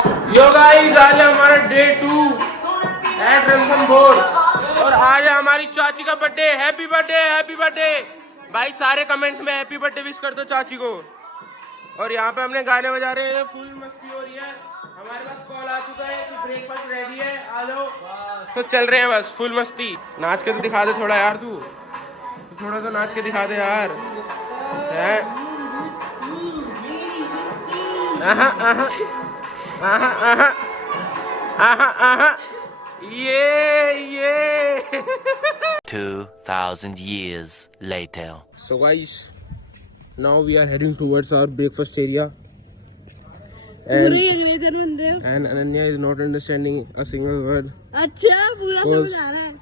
Yo guys आज है हमारा डे 2 एट रणथंभौर और आज है हमारी चाची का birthday. Happy birthday, happy birthday भाई। सारे कमेंट में हैप्पी बर्थडे विश कर दो चाची को। और यहाँ पे हमने गाने बजा रहे हैं, फुल मस्ती हो रही है। हमारे पास कॉल आ चुका है कि ब्रेकफास्ट रेडी है, आ जाओ। तो चल रहे हैं बस फुल मस्ती। नाच के तो दिखा दे थोड़ा यार, तू थोड़ा तो नाच के दिखा दे यार। है आहा आहा आहा आहा आहा आहा ये 2000 years later. So guys, now we are heading towards our breakfast area and Ananya is not understanding a single word. अच्छा पूरा समझ आ रहा है।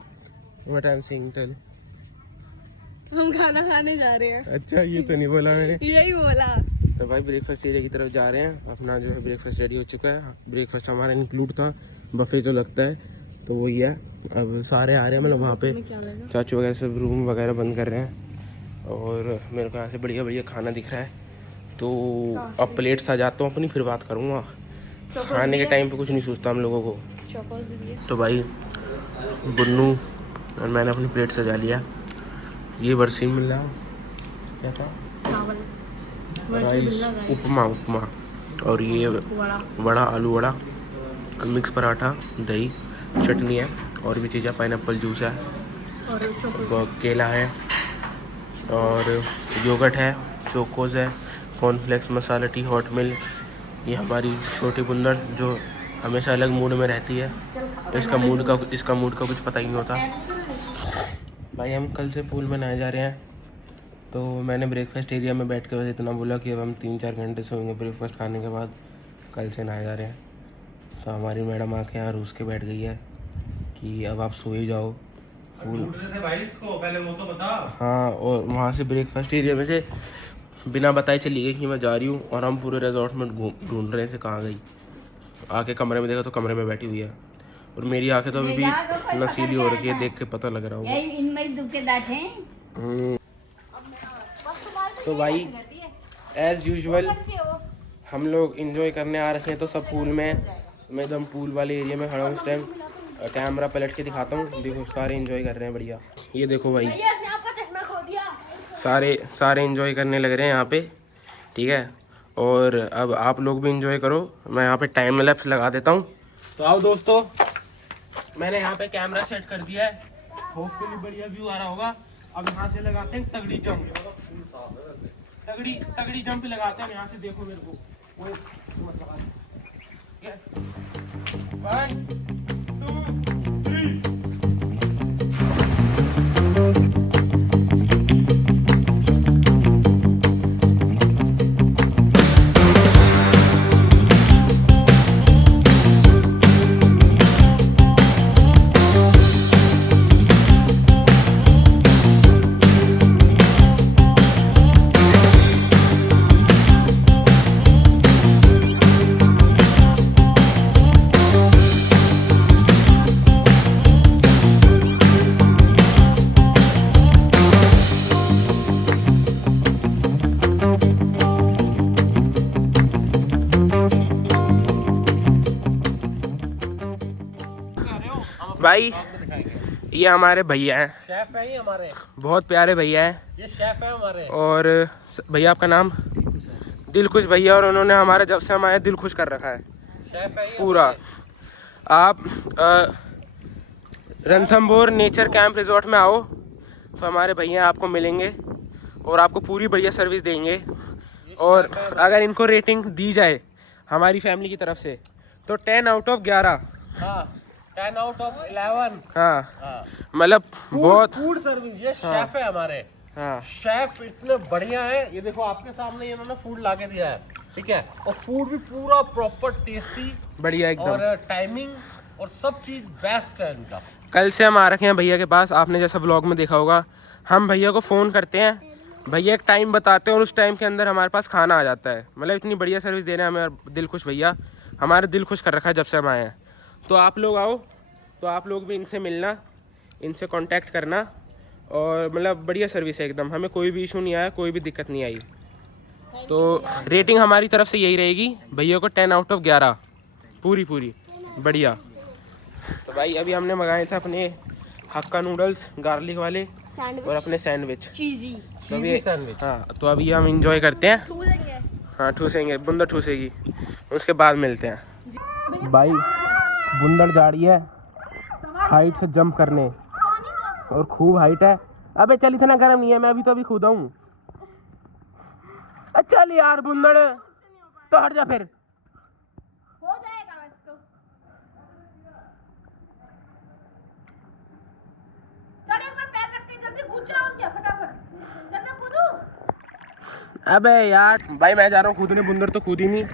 What I'm saying, tell. हम खाना खाने जा रहे हैं। अच्छा ये तो नहीं बोला मैंने। यही बोला। तो भाई ब्रेकफास्ट एरिया की तरफ जा रहे हैं। अपना जो है ब्रेकफास्ट रेडी हो चुका है। ब्रेकफास्ट हमारा इंक्लूड था, बफे जो लगता है तो वही है। अब सारे आ रहे हैं, मतलब वहाँ पे चाचू वगैरह सब रूम वगैरह बंद कर रहे हैं और मेरे को यहाँ से बढ़िया बढ़िया खाना दिख रहा है। तो अब प्लेट सजाता हूँ अपनी, फिर बात करूँगा। खाने के टाइम पे कुछ नहीं सोचता हम लोगों को। तो भाई बुन्नू और मैंने अपनी प्लेट सजा लिया। ये बरसीन मिल रहा क्या था, राइस, उपमा उपमा और ये वड़ा, आलू वड़ा, मिक्स पराठा, दही, चटनी है और भी चीज़ें, पाइनएप्पल जूस है और केला है और योगर्ट है, चोकोज है, कॉर्नफ्लेक्स, मसाला टी, हॉट मिल्क। ये हमारी छोटी बुंदड़ जो हमेशा अलग मूड में रहती है। इसका मूड का कुछ पता ही नहीं होता। भाई हम कल से पूल में नहाए जा रहे हैं। तो मैंने ब्रेकफास्ट एरिया में बैठ के बस इतना बोला कि अब हम 3-4 घंटे सोएंगे ब्रेकफास्ट खाने के बाद। कल से नहाए जा रहे हैं। तो हमारी मैडम आके यहाँ रूस के बैठ गई है कि अब आप सो ही जाओ। पूल भाई इसको पहले वो तो बता। हाँ, और वहाँ से ब्रेकफास्ट एरिया में से बिना बताए चली गई कि मैं जा रही हूँ और हम पूरे रिजॉर्ट में ढूंढ रहे हैं से कहाँ गई। आके कमरे में देखा तो कमरे में बैठी हुई है और मेरी आंखें तो अभी भी नशीली हो रही है, देख के पता लग रहा होगा। तो भाई एज यूजुअल हम लोग एंजॉय करने आ रखे हैं। तो सब पूल में, मैं एकदम पूल वाले एरिया में खड़ा हूँ इस टाइम। कैमरा पलट के दिखाता हूँ, देखो सारे एंजॉय कर रहे हैं बढ़िया। ये देखो भाई सारे एंजॉय करने लग रहे हैं यहाँ पे, ठीक है। और अब आप लोग भी एंजॉय करो। मैं यहाँ पे टाइम लैप्स लगा देता हूँ। तो आओ दोस्तों, मैंने यहाँ पे कैमरा सेट कर दिया है, होपफुली बढ़िया व्यू आ रहा होगा। अब यहाँ से लगाते हैं तगड़ी जंप, तगड़ी जंप लगाते हैं यहाँ से। देखो मेरे को 1 2 3। भाई ये हमारे भैया हैं, शेफ है ये हमारे, बहुत प्यारे भैया हैं। ये शेफ है हमारे। और भैया आपका नाम? दिलखुश भैया। और उन्होंने हमारे जब से हम आए दिल खुश कर रखा है शेफ है ये पूरा। आप रणथंभौर नेचर कैंप रिजॉर्ट में आओ तो हमारे भैया आपको मिलेंगे और आपको पूरी बढ़िया सर्विस देंगे। और अगर इनको रेटिंग दी जाए हमारी फैमिली की तरफ से तो 10 आउट ऑफ 11। हाँ, 10 आउट ऑफ 11। हाँ, मतलब बहुत फूड सर्विस। ये शेफ है हमारे। हाँ, शेफ इतने बढ़िया है। ये देखो आपके सामने इन्होंने फूड ला के दिया है, ठीक है। और फूड भी पूरा प्रॉपर टेस्टी बढ़िया एकदम, और टाइमिंग और सब चीज बेस्ट है इनका। कल से हम आ रखे हैं भैया के पास। आपने जैसा व्लॉग में देखा होगा, हम भैया को फ़ोन करते हैं, भैया एक टाइम बताते हैं और उस टाइम के अंदर हमारे पास खाना आ जाता है। मतलब इतनी बढ़िया सर्विस दे रहे हैं हमें दिल खुश भैया। हमारे दिल खुश कर रखा है जब से हम आए हैं। तो आप लोग आओ, तो आप लोग भी इनसे मिलना, इनसे कांटेक्ट करना। और मतलब बढ़िया सर्विस है एकदम, हमें कोई भी इशू नहीं आया, कोई भी दिक्कत नहीं आई। तो रेटिंग हमारी तरफ से यही रहेगी, भैया को 10 आउट ऑफ 11। पूरी पूरी बढ़िया। तो भाई अभी हमने मंगाए थे अपने हक्का नूडल्स गार्लिक वाले और अपने सैंडविच चीजी तो अभी सैंडविच। हाँ, तो अभी हम इंजॉय करते हैं। हाँ ठूसेंगे, बुंदर ठूसेगी, उसके बाद मिलते हैं। भाई बुंदर जा रही है हाइट से जंप करने और खूब हाइट है। अबे चल इतना गर्म नहीं है, मैं अभी कूदा हूँ। अच्छा यार बुंदर तो हट जा फिर। हो जाएगा बस तो। चढ़े पर पैर रख के जल्दी कूद जाओ क्या फटाफट। जल्दी कूदो। अबे यार भाई मैं जा रहा हूँ कूदने, बुंदर तो कूदी नहीं।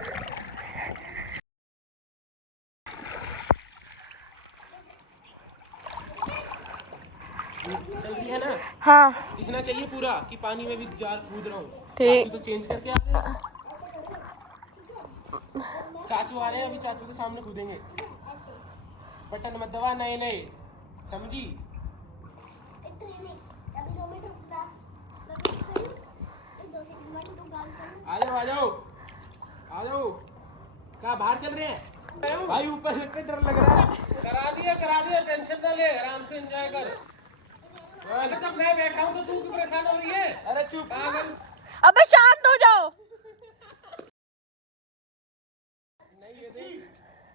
चल रही है ना? हाँ दिखना चाहिए पूरा कि पानी में भी जा कूद रहा हूँ। ठीक। तो चेंज करके आ गए। चाचू आ रहे हैं, अभी चाचू के सामने कूदेंगे। बटन मत दबा, नहीं नहीं समझी। आ जाओ आ जाओ आ जाओ। कहाँ बाहर चल रहे हैं भाई? ऊपर से डर लग रहा है। करा दिया टेंशन ना ले, आराम से एंजॉय कर। अरे जब मैं बैठा हूँ तो तू क्यों परेशान हो रही है? अरे चुप। पागल। अबे शांत हो जाओ।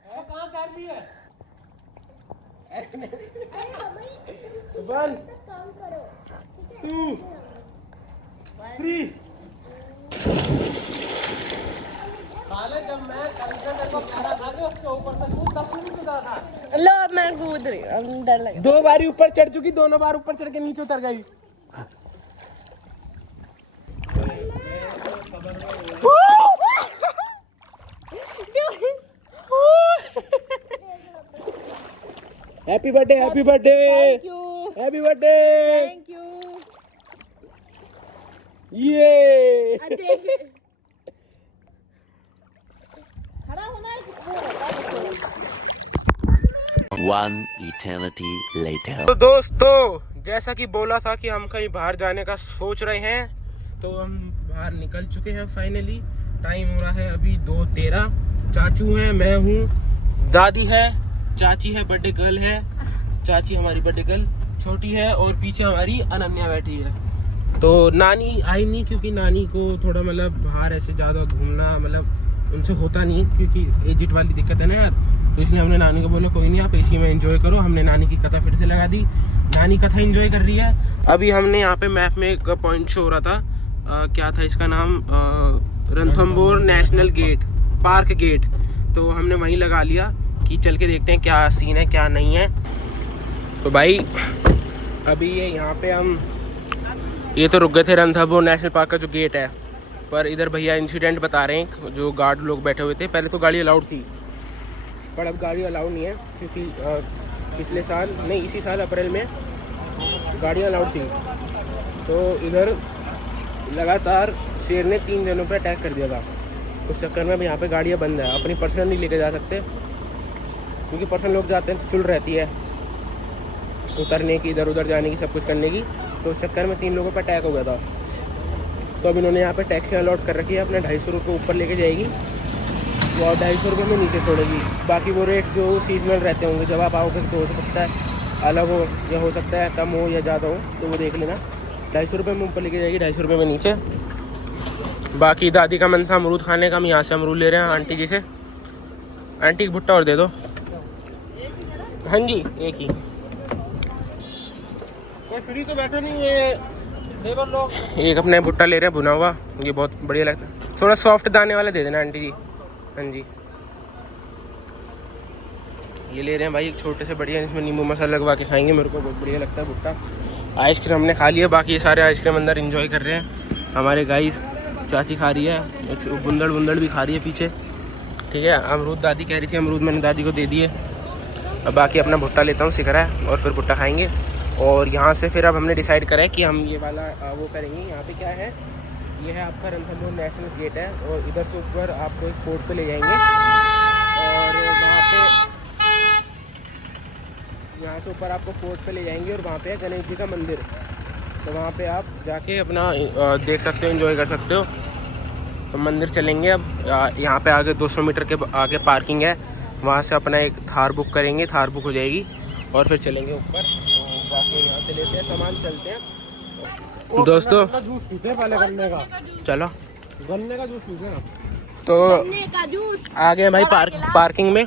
वो कहाँ कर रही है? वन 2 3। साले जब मैं कल से मेरे को कह रहा था कि उसके ऊपर से कूद, तब तू कूद रहा था। लो अब मैं कूद रही हूँ, अब डर लगा। 2 बारी ऊपर चढ़ चुकी, दोनों बार ऊपर चढ़ के नीचे उतर गई। Happy birthday happy birthday thank you happy birthday. Thank you. ये खड़ा होना है। One eternity later. तो दोस्तों जैसा कि बोला था कि हम कहीं बाहर जाने का सोच रहे हैं, तो हम बाहर निकल चुके हैं फाइनली। टाइम हो रहा है अभी 2:13। चाचू हैं, मैं हूँ, दादी है, चाची है, बर्थडे गर्ल है, चाची हमारी बर्थडे गर्ल छोटी है, और पीछे हमारी अनन्या बैठी है। तो नानी आई नहीं क्योंकि नानी को थोड़ा मतलब बाहर ऐसे ज़्यादा घूमना मतलब उनसे होता नहीं, क्योंकि एजिट वाली दिक्कत है ना यार। तो इसलिए हमने नानी को बोला कोई नहीं आप एसी में एंजॉय करो। हमने नानी की कथा फिर से लगा दी, नानी कथा एंजॉय कर रही है। अभी हमने यहाँ पे मैप में एक पॉइंट शो हो रहा था, क्या था इसका नाम, Ranthambore national gate, park gate. तो हमने वहीं लगा लिया कि चल के देखते हैं क्या सीन है क्या नहीं है। तो भाई अभी ये यहाँ पे हम ये तो रुक गए थे रणथंभौर नेशनल पार्क का जो गेट है, पर इधर भैया इंसिडेंट बता रहे हैं। जो गार्ड लोग बैठे हुए थे, पहले तो गाड़ी अलाउड थी पर अब गाड़ी अलाउड नहीं है, क्योंकि पिछले साल नहीं इसी साल अप्रैल में गाड़ियाँ अलाउड थी। तो इधर लगातार शेर ने 3 जनों पर अटैक कर दिया था। उस चक्कर में अब यहाँ पे गाड़ियाँ बंद है। अपनी पर्सनल नहीं लेके जा सकते, क्योंकि पर्सनल लोग जाते हैं तो चुल रहती है उतरने की, इधर उधर जाने की, सब कुछ करने की। तो उस चक्कर में 3 लोगों पर अटैक हो गया था। तो अब इन्होंने यहाँ पे टैक्सी अलॉट कर रखी है, अपने 250 रुपये ऊपर लेके जाएगी और 250 रुपये में नीचे छोड़ेगी। बाकी वो रेट जो सीजनल रहते होंगे, जब आप आओगे तो हो सकता है अलग हो या हो सकता है कम हो या ज़्यादा हो, तो वो देख लेना। 250 रुपये में ऊपर लेके जाएगी, 250 रुपये में नीचे। बाकी दादी का मन था अमरूद खाने का, हम यहाँ से अमरूद ले रहे हैं आंटी जी से। आंटी की भुट्टा और दे दो। हाँ जी एक ही। ये फ्री तो बैठे नहीं है लेबर लोग। एक अपने भुट्टा ले रहे हैं भुना हुआ, ये बहुत बढ़िया लगता है। थोड़ा सॉफ्ट दाने वाला दे देना आंटी जी। हाँ जी ये ले रहे हैं भाई एक छोटे से बढ़िया, इसमें नींबू मसाला लगवा के खाएंगे, मेरे को बहुत बढ़िया लगता है भुट्टा। आइसक्रीम हमने खा लिया, बाकी ये सारे आइसक्रीम अंदर एंजॉय कर रहे हैं। हमारे गाइस चाची खा रही है, बुंदड़ बुंदड़ भी खा रही है पीछे, ठीक है। अमरूद दादी कह रही थी, अमरूद मैंने दादी को दे दिए। अब बाकी अपना भुट्टा लेता हूँ, सिकरा है, और फिर भुट्टा खाएंगे। और यहाँ से फिर अब हमने डिसाइड करा है कि हम ये वाला वो करेंगे। यहाँ पे क्या है, ये है आपका रणथंभौर नेशनल गेट है, और इधर से ऊपर आपको एक फोर्ट पे ले जाएंगे, और वहाँ पे यहाँ से ऊपर आपको फोर्ट पे ले जाएंगे, और वहाँ पे है गणेश जी का मंदिर। तो वहाँ पे आप जाके अपना देख सकते हो, एंजॉय कर सकते हो। तो मंदिर चलेंगे अब। यहाँ पे आगे 200 मीटर के आगे पार्किंग है, वहाँ से अपना एक थार बुक करेंगे, थार बुक हो जाएगी और फिर चलेंगे ऊपर। तो बाकी यहाँ से लेते हैं सामान, चलते हैं दोस्तों। जूस पीते हैं पहले गन्ने का, चलो गन्ने का जूस पीते हैं। तो गन्ने का जूस आ गए भाई पार्किंग में।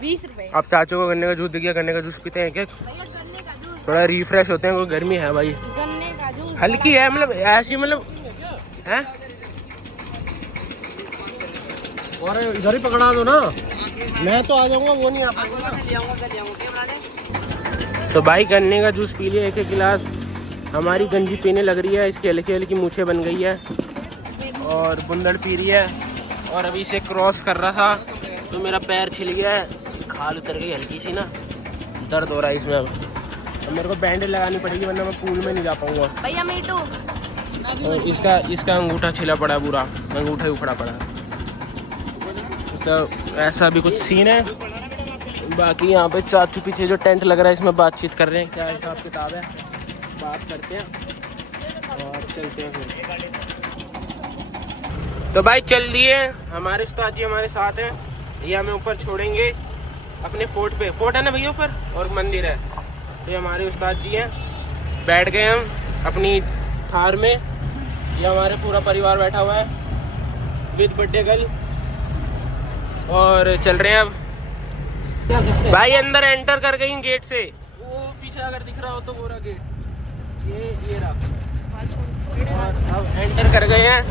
20 रुपए। अब चाचू को गन्ने का जूस दिख गया, गन्ने का जूस पीते हैं क्या, भैया गन्ने का जूस, थोड़ा रिफ्रेश होते हैं, क्योंकि गर्मी है भाई, गन्ने का जूस हल्की है, मतलब ऐसी मतलब है। और इधर ही पकड़ा दो ना, मैं तो आ जाऊंगा, वो नहीं आ पाऊंगा। तो भाई गन्ने का जूस पी लिया 1-1 गिलास। हमारी गंजी पीने लग रही है, इसकी हल्की हल्की मूछें बन गई है और बुंदड़ पी रही है। और अभी इसे क्रॉस कर रहा था तो मेरा पैर छिल गया है, खाल उतर गई हल्की सी ना, दर्द हो रहा है इसमें। अब मेरे को बैंडेज लगानी पड़ेगी, वरना मैं पूल में नहीं जा पाऊंगा। भैया मीटू और इसका अंगूठा छिला पड़ा है, पूरा अंगूठा ही उखड़ा पड़ा है। तो ऐसा भी कुछ सीन है। बाकी यहाँ पे चाचू पीछे जो टेंट लग रहा है इसमें बातचीत कर रहे हैं, क्या हिसाब किताब है, बात करते हैं और चलते हैं फिर। तो भाई चल दिए, हमारे उस्ताद जी हमारे साथ हैं, ये हमें ऊपर छोड़ेंगे अपने फोर्ट पे। फोर्ट है ना भैया ऊपर, और मंदिर है। तो ये हमारे उस्ताद जी हैं, बैठ गए हम अपनी थार में। ये हमारे पूरा परिवार बैठा हुआ है विद बर्थडे गर्ल, और चल रहे हैं अब। भाई अंदर एंटर कर गई गेट से, वो पीछे अगर दिख रहा हो तो वो रहा गेट, ये रहा। और अब एंटर कर गए हैं।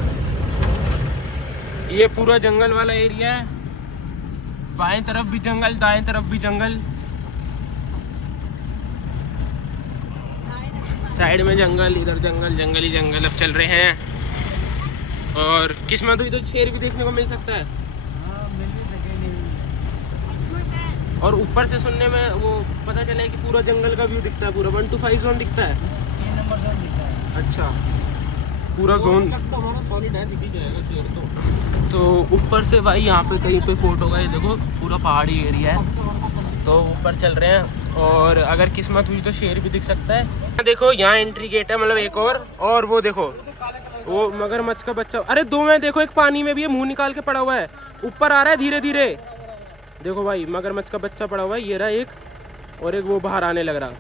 ये पूरा जंगल वाला एरिया है, बाएं तरफ भी जंगल, दाएं तरफ भी जंगल, साइड में जंगल, इधर जंगल, जंगल ही जंगल। अब चल रहे हैं और किस्मत हुई तो शेर भी देखने को मिल सकता है। और ऊपर से सुनने में वो पता चला है कि पूरा जंगल का व्यू दिखता है, पूरा 1 to 5 जोन दिखता है। 3 नंबर जोन दिखता है। अच्छा, पूरा जोन तो हमारा सॉलिड है, दिख ही जाएगा शेर तो ऊपर से भाई यहाँ पे कहीं पे फोटो का, ये देखो पूरा पहाड़ी एरिया है। तो ऊपर चल रहे हैं और अगर किस्मत हुई तो शेर भी दिख सकता है। देखो यहाँ एंट्री गेट है, मतलब एक और वो देखो वो मगरमच्छ का बच्चा, अरे 2 में देखो, एक पानी में भी है, मुंह निकाल के पड़ा हुआ है, ऊपर आ रहा है धीरे धीरे। देखो भाई मगरमच्छ का बच्चा पड़ा हुआ है, ये रहा एक, और एक वो बाहर आने लग रहा।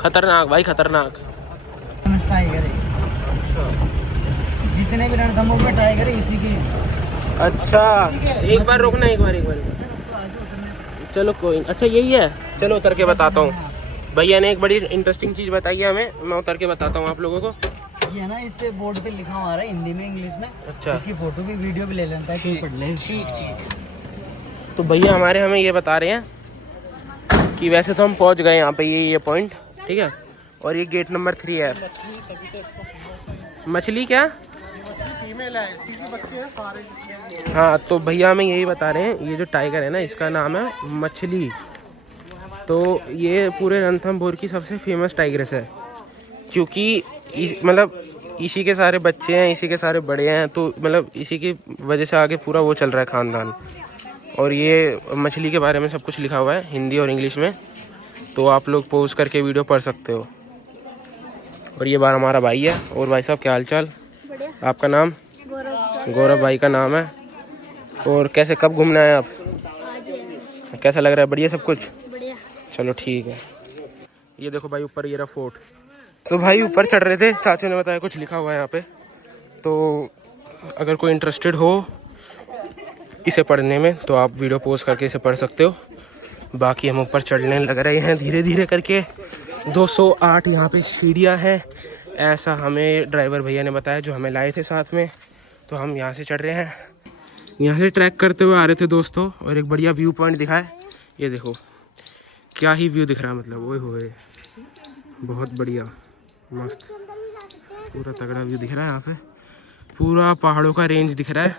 खतरनाक भाई, खतरनाक। टाइगर है, जितने भी रणथंभोर में टाइगर है इसी की। अच्छा एक बार रोकना, एक बार चलो कोई, अच्छा यही है, चलो उतर के बताता हूँ। भैया ने एक बड़ी इंटरेस्टिंग चीज़ बताई है हमें, मैं उतर के बताता हूँ आप लोगों को। ये ना इस पे बोर्ड पे लिखा हुआ है हिंदी में, इंग्लिश में। अच्छा, इसकी फोटो भी, वीडियो भी ले लेता है, ठीक पढ़ ले। ठीक। तो भैया हमारे हमें ये बता रहे हैं कि वैसे तो हम पहुँच गए यहाँ पे, ये पॉइंट ठीक है, और ये गेट नंबर 3 है। मछली क्या? फीमेल है, सीधी बच्चे हैं सारे। हाँ, तो भैया हमें यही बता रहे हैं, ये जो टाइगर है ना, इसका नाम है मछली। तो ये पूरे रणथंभौर की सबसे फेमस टाइग्रेस है, क्योंकि मतलब इसी के सारे बच्चे हैं, इसी के सारे बड़े हैं, तो मतलब इसी की वजह से आगे पूरा वो चल रहा है खानदान। और ये मछली के बारे में सब कुछ लिखा हुआ है हिंदी और इंग्लिश में, तो आप लोग पॉज करके वीडियो पढ़ सकते हो। और ये बार हमारा भाई है। और भाई साहब क्या हाल चाल? आपका नाम? गौरव भाई का नाम है। और कैसे, कब घूमना है आप? कैसा लग रहा है? बढ़िया सब कुछ? बढ़िया। चलो ठीक है। ये देखो भाई ऊपर ये रहा फोर्ट। तो भाई ऊपर चढ़ रहे थे, चाचा ने बताया कुछ लिखा हुआ है यहाँ पे, तो अगर कोई इंटरेस्टेड हो इसे पढ़ने में तो आप वीडियो पोस्ट करके इसे पढ़ सकते हो। बाकी हम ऊपर चढ़ने लग रहे हैं धीरे धीरे करके। 208 यहाँ पे सीढ़ियाँ हैं, ऐसा हमें ड्राइवर भैया ने बताया जो हमें लाए थे साथ में। तो हम यहाँ से चढ़ रहे हैं, यहाँ से ट्रैक करते हुए आ रहे थे दोस्तों, और एक बढ़िया व्यू पॉइंट दिखा है। ये देखो क्या ही व्यू दिख रहा है, मतलब ओए होए, बहुत बढ़िया मस्त पूरा तगड़ा व्यू दिख रहा है। यहाँ पे पूरा पहाड़ों का रेंज दिख रहा है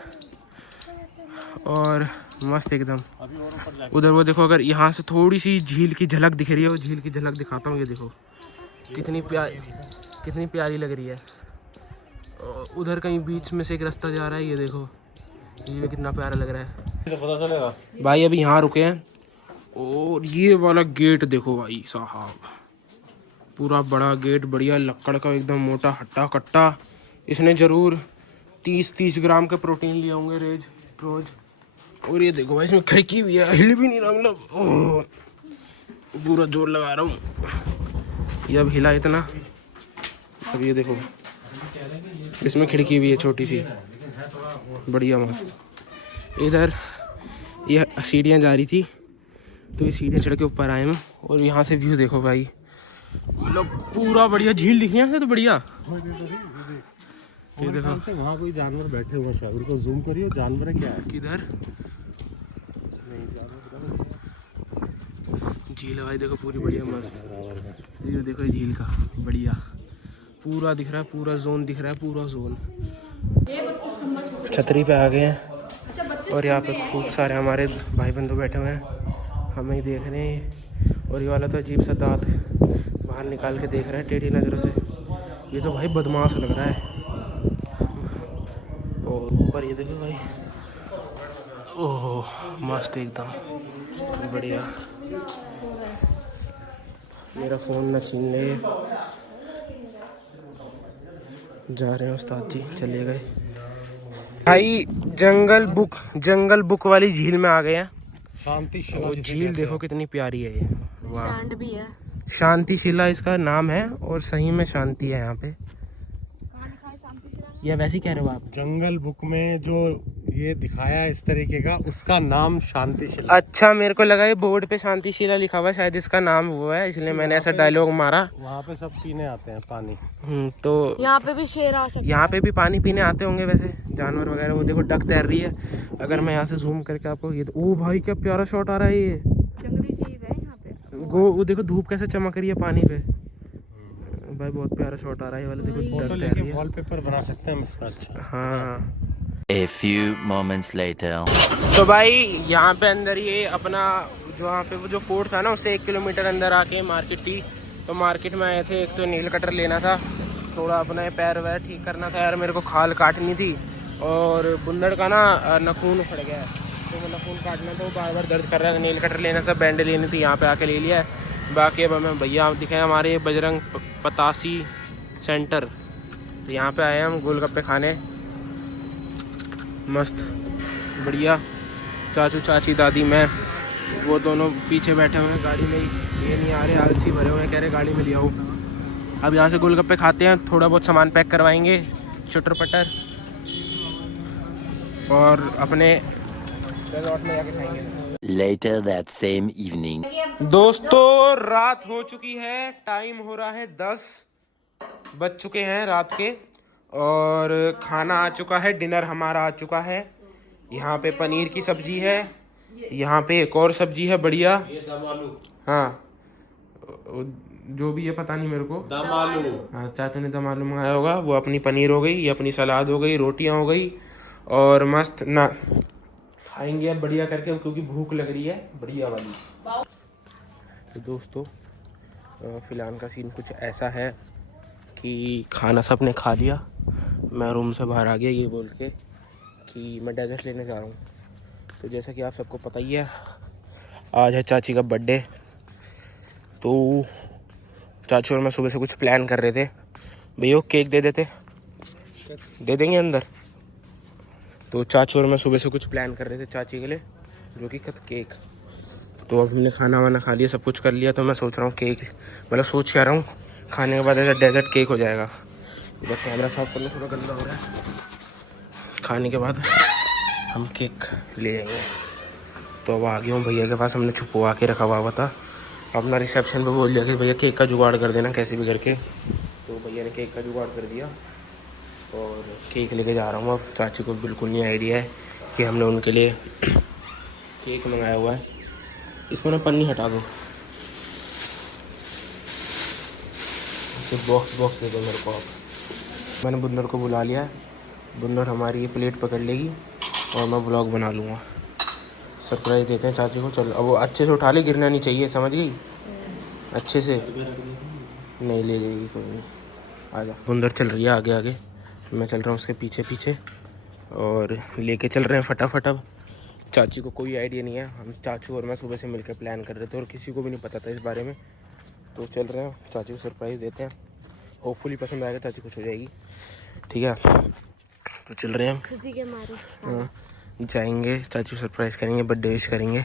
और मस्त एकदम। उधर वो देखो, अगर यहाँ से थोड़ी सी झील की झलक दिख रही है, वो झील की झलक दिखाता हूँ। ये देखो कितनी प्यारी लग रही है। और उधर कहीं बीच में से एक रास्ता जा रहा है, ये देखो ये कितना प्यारा लग रहा है। पता चलेगा भाई अभी यहाँ रुके हैं, और ये वाला गेट देखो भाई साहब, पूरा बड़ा गेट, बढ़िया लक्कड़ का एकदम मोटा हट्टा कट्टा। इसने ज़रूर 30 ग्राम के प्रोटीन लिए होंगे रोज। और ये देखो भाई इसमें खिड़की भी है, हिल भी नहीं रहा, मतलब पूरा जोर लगा रहा हूँ। ये अब हिला इतना। अब ये देखो इसमें खिड़की भी है छोटी सी, बढ़िया मस्त। इधर ये सीढ़ियाँ जा रही थी, तो ये सीढ़ियाँ चढ़ के ऊपर आए हम। और यहाँ से व्यू देखो भाई, मतलब पूरा बढ़िया झील दिख रही है तो बढ़िया। ये देखो वहाँ कोई जानवर बैठे हुए हैं शायद, उनको जूम करिए, जानवर है क्या है? किधर झील है भाई, देखो पूरी बढ़िया मस्त। ये देखो झील का बढ़िया पूरा दिख रहा है, पूरा जोन दिख रहा है, पूरा जोन। छतरी पे आ गए हैं और यहाँ पे खूब सारे हमारे भाई बंधु बैठे हुए हैं, हमें ही देख रहे हैं। और ये वाला तो अजीब सा दांत बाहर निकाल के देख रहा है टेढ़ी नज़रों से। ये तो भाई बदमाश लग रहा है। और ऊपर ये देखो भाई, ओह मस्त एकदम बढ़िया। मेरा फ़ोन न छीन ले। जा रहे हैं उस्ताद जी, चले गए भाई। जंगल बुक वाली झील में आ गए हैं। शांति शिला वो झील देखो कितनी प्यारी है ये, वाह। सैंड भी है, शांति शिला इसका नाम है, और सही में शांति है यहाँ पे। या वैसे ही कह रहे हो आप? जंगल बुक में जो ये दिखाया है इस तरीके का, उसका नाम शांति शिला। अच्छा, मेरे को लगा ये बोर्ड पे शांति शिला लिखा हुआ है, शायद इसका नाम वो है, इसलिए मैंने ऐसा डायलॉग मारा। वहाँ पे सब पीने आते हैं पानी। तो यहाँ पे भी शेर आ सकते यहाँ पे भी पानी पीने आते होंगे वैसे जानवर वगैरह। वो देखो डक तैर रही है। अगर मैं यहाँ से जूम करके आपको ये, ओ भाई क्या प्यारा शॉट आ रहा है ये। जंगली जीव है यहाँ पे। वो देखो धूप कैसे चमक रही है पानी पे भाई, बहुत प्यारा शॉट आ रहा है ये वाला। देखो फोटो डक तैर लेके रही है। वॉलपेपर बना सकते हैं हम इसका। अच्छा हाँ A few moments later. तो भाई यहाँ पे अंदर ये अपना जो वहाँ पे वो जो फोर्ट था ना, उससे 1 किलोमीटर अंदर आके मार्केट थी। तो मार्केट में आए थे, एक तो नील कटर लेना था, थोड़ा अपना पैर वैर ठीक करना था यार, मेरे को खाल काटनी थी। और बुंदड़ का ना नाखून उखड़ गया है, तो वो नाखून काटना था, वो बार बार दर्द कर रहा था। नील कटर लेना था, बैंड लेनी थी, यहाँ पे आके ले लिया है। बाकी अब हमें भैया दिखे हमारे बजरंग पतासी सेंटर, तो यहाँ पे आए हम गोलगप्पे खाने, मस्त बढ़िया। चाचू चाची दादी मैं, वो दोनों पीछे बैठे हुए हैं गाड़ी में ही, ये नहीं आ रहे, आलसी भरे हुए हैं, कह रहे गाड़ी में ले आओ। अब यहाँ से गोलगप्पे खाते हैं, थोड़ा बहुत सामान पैक करवाएंगे, चटर पटर, और अपने रिजॉर्ट में जाके खाएंगे। Later that same evening. दोस्तों रात हो चुकी है, टाइम हो रहा है 10 बज चुके हैं रात के, और खाना आ चुका है, डिनर हमारा आ चुका है। यहाँ पे पनीर की सब्जी है, यहाँ पे एक और सब्जी है बढ़िया, हाँ जो भी है पता नहीं मेरे को, दम आलू। हाँ चाचू ने दम आलू मंगाया होगा। वो अपनी पनीर हो गई, ये अपनी सलाद हो गई, रोटियाँ हो गई, और मस्त ना खाएंगे अब बढ़िया करके, क्योंकि भूख लग रही है बढ़िया वाली। तो दोस्तों फ़िलहाल का सीन कुछ ऐसा है कि खाना सब ने खा लिया, मैं रूम से बाहर आ गया ये बोल के कि मैं डेजर्ट लेने जा रहा हूँ। तो जैसा कि आप सबको पता ही है, आज है चाची का बर्थडे। तो चाचू और मैं सुबह से कुछ प्लान कर रहे थे, भैया केक दे देते, दे देंगे अंदर। तो चाचू और मैं सुबह से कुछ प्लान कर रहे थे चाची के लिए, जो कि केक। तो अब हमने खाना वाना खा लिया, सब कुछ कर लिया, तो मैं सोच रहा हूँ केक, मतलब सोच क्या रहा हूँ, खाने के बाद ऐसा डेजर्ट केक हो जाएगा। इधर कैमरा साफ करना थोड़ा गंदा हो रहा है। खाने के बाद हम केक ले जाएंगे। तो अब आ गया हूँ भैया के पास, हमने छुपवा के रखा हुआ था। अपना रिसेप्शन पे बोल दिया कि भैया केक का जुगाड़ कर देना कैसे भी करके। तो भैया ने केक का जुगाड़ कर दिया और केक लेके जा रहा हूँ। अब चाची को बिल्कुल नहीं आइडिया है कि हमने उनके लिए केक मंगाया हुआ है। इसमें ना पन्नी हटा दो, सिर्फ बॉक्स दे दो मेरे को आप। मैंने बुंदर को बुला लिया है, बुंदर हमारी ये प्लेट पकड़ लेगी और मैं व्लॉग बना लूँगा। सरप्राइज़ देते हैं चाची को। चलो अब वो अच्छे से उठा ले, गिरना नहीं चाहिए, समझ गई? अच्छे से नहीं ले जाएगी कोई नहीं। आजा, बुंदर चल रही है आगे आगे, मैं चल रहा हूँ उसके पीछे पीछे, और लेके चल रहे हैं फटाफट। अब चाची को कोई आइडिया नहीं है, हम चाचू और मैं सुबह से मिलकर प्लान कर रहे थे और किसी को भी नहीं पता था इस बारे में। तो चल रहे हैं, चाची को सरप्राइज़ देते हैं, होपफुली पसंद आएगा, चाची खुश हो जाएगी। ठीक है, तो चल रहे हैं हम। खुशी के मारे। हाँ, जाएंगे, चाची को सरप्राइज़ करेंगे, बर्थडे विश करेंगे।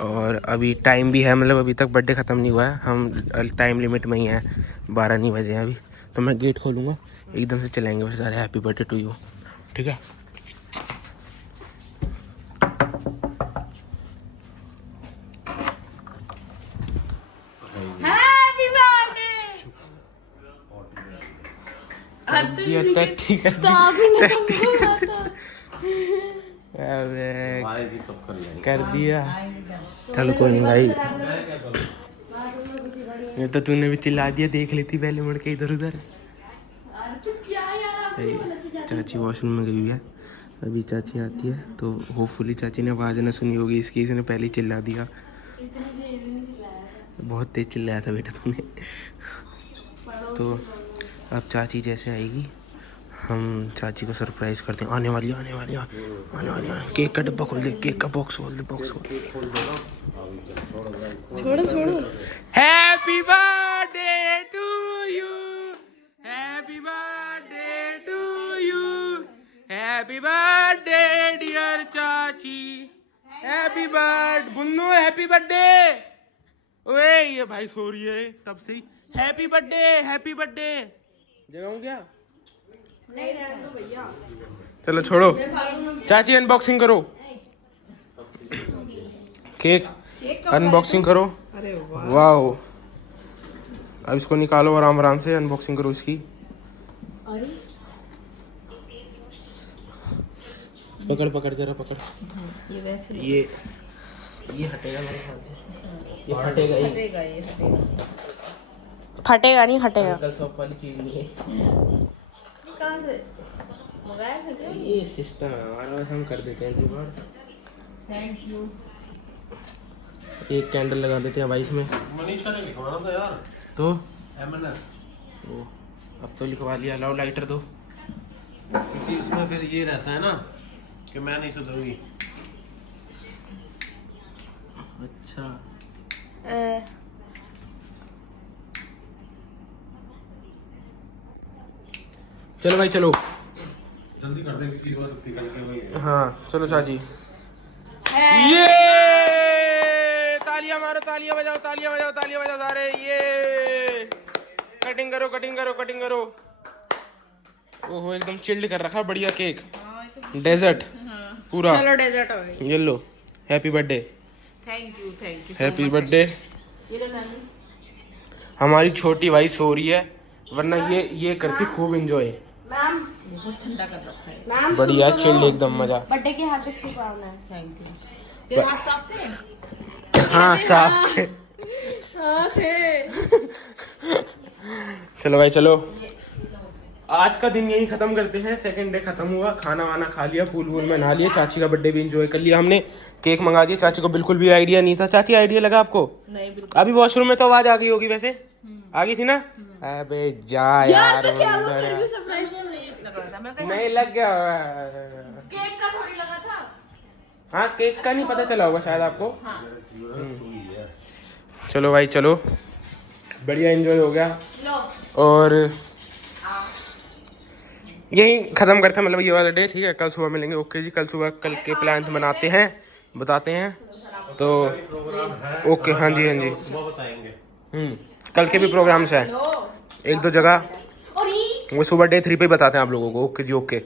और अभी टाइम भी है, मतलब अभी तक बर्थडे ख़त्म नहीं हुआ है, हम टाइम लिमिट में ही हैं, 12 नहीं बजे हैं अभी। तो मैं गेट खोलूँगा, एकदम से चलाएंगे बस सारे हैप्पी बर्थडे टू यू, ठीक है। Happy birthday. ठीक है। अबे आएगी तब कर लेंगे। कर दिया, चलो कोई नहीं भाई। ये तो तूने भी चिल्ला दिया, देख लेती पहले मुड़ के इधर उधर। चाची वॉशरूम में गई हुई है, अभी चाची आती है तो होपफुली चाची ने आवाज़ ना सुनी होगी इसकी, इसने पहले ही चिल्ला दिया। बहुत तेज चिल्लाया था बेटा तूने। तो अब चाची जैसे आएगी हम चाची को सरप्राइज करते हैं। आने वाली केक का डब्बा खोल दे, केक का बॉक्स खोल दे, बॉक्स खोल। छोड़ो। Happy birthday to you, happy birthday to you, happy birthday dear चाची, happy birthday Bunnu, happy birthday. ओए ये भाई सो रही है तब से ही। Happy birthday, happy birthday. जगाऊं क्या? नहीं रहने दो भैया। चलो छोड़ो, चाची अनबॉक्सिंग करो, केक अनबॉक्सिंग करो। वाओ, अब इसको निकालो आराम आराम से, अनबॉक्सिंग करो इसकी। पकड़ जरा पकड़। ये वैसे ये हटेगा मेरे ख्याल से, ये फटेगा ही। फटेगा नहीं, हटेगा। कल शॉप वाली चीज नहीं है। कहाँ से मंगाया था क्या? ये सिस्टम है हमारा, बस हम कर देते हैं जुगाड़। Thank you. एक कैंडल लगा देते हैं भाई इसमें। मनीषा ने लिखवाना था यार, तो M&S। ओ, अब तो लिखवा लिया। लाओ लाइटर दो। क्योंकि इसमें फिर ये रहता है ना कि मैं नहीं सुधरूंगी। अच्छा चलो भाई चलो, जल्दी कर दे क्योंकि वो पिघल के वही। हाँ चलो चाची। ये तालियां मारो, तालियां बजाओ सारे। ये कटिंग करो। ओहो एकदम चिल्ड कर रखा, बढ़िया केक, डेजर्ट पूरा। चलो डेजर्ट हो गई। ये लो, happy birthday. Thank you happy birthday. हमारी छोटी भाई सो रही है, वरना ये करती खूब एंजॉय। मैम बहुत ठंडा कर रखा है मैम। बढ़िया चिल्ड एकदम मजा। बर्थडे की हार्दिक शुभकामनाएं। Thank you. तेरे हाथ साफ थे? हाँ साफ। हाँ थे। चलो भाई चलो, आज का दिन यही खत्म करते हैं। सेकंड डे खत्म हुआ, खाना वाना खा लिया, पूल में नहा लिया, चाची का बर्थडे भी एंजॉय कर लिया हमने, केक मंगा दिया। चाची को बिल्कुल भी आइडिया नहीं था। चाची आइडिया लगा आपको? नहीं बिल्कुल। अभी वॉशरूम में तो आवाज आ गई होगी, वैसे आ गई थी ना? अबे जा यार तो क्या वो फिर भी सरप्राइज नहीं लग रहा था। मैं नहीं लग गया। केक का थोड़ी लगा था। हाँ केक का नहीं पता चला होगा शायद आपको। हाँ। चलो भाई चलो, बढ़िया एंजॉय हो गया। लो और यही खत्म करते हैं, मतलब ये वाला डे, ठीक है। कल सुबह मिलेंगे। ओके जी, कल सुबह कल के प्लान बनाते हैं, बताते हैं तो। ओके हाँ जी सुबह बताएंगे। कल के भी प्रोग्राम्स हैं एक दो जगह, और वो सुबह डे 3 पे बताते हैं आप लोगों को। ओके जी ओके।